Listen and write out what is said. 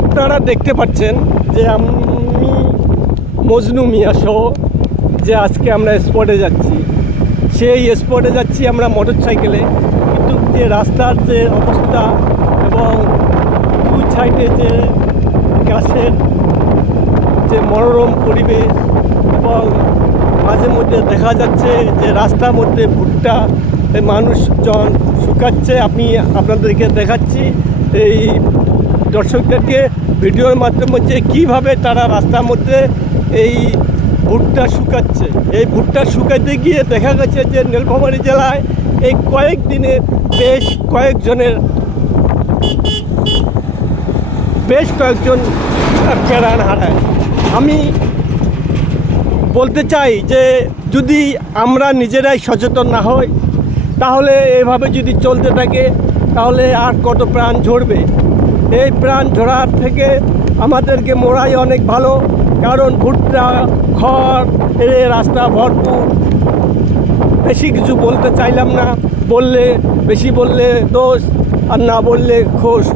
আপনারা দেখতে পাচ্ছেন যে আমি মজনু মিয়া সহ যে আজকে আমরা স্পটে যাচ্ছি, সেই স্পটে যাচ্ছি আমরা মোটর সাইকেলে। কিন্তু যে রাস্তার যে অবস্থা এবং দুই সাইডে যে গাছের যে মনোরম পরিবেশ এবং মাঝে মধ্যে দেখা যাচ্ছে যে রাস্তার মধ্যে ভুট্টা মানুষজন শুকাচ্ছে। আমি আপনাদেরকে দেখাচ্ছি এই দর্শকদেরকে ভিডিওর মাধ্যমে যে কীভাবে তারা রাস্তার মধ্যে এই ভুট্টা শুকাচ্ছে। এই ভুট্টা শুকাতে গিয়ে দেখা গেছে যে নীলফামারী জেলায় এই কয়েকদিনে বেশ কয়েকজন প্রাণ হারায়। আমি বলতে চাই যে যদি আমরা নিজেরাই সচেতন না হই, তাহলে এভাবে যদি চলতে থাকে তাহলে আর কত প্রাণ ঝরবে। এই প্রাণ ঝরার থেকে আমাদেরকে মরাই অনেক ভালো, কারণ ভুট্টা খড় রাস্তা ভরপুর। বেশি কিছু বলতে চাইলাম না, বেশি বললে দোষ, আর না বললে খোস।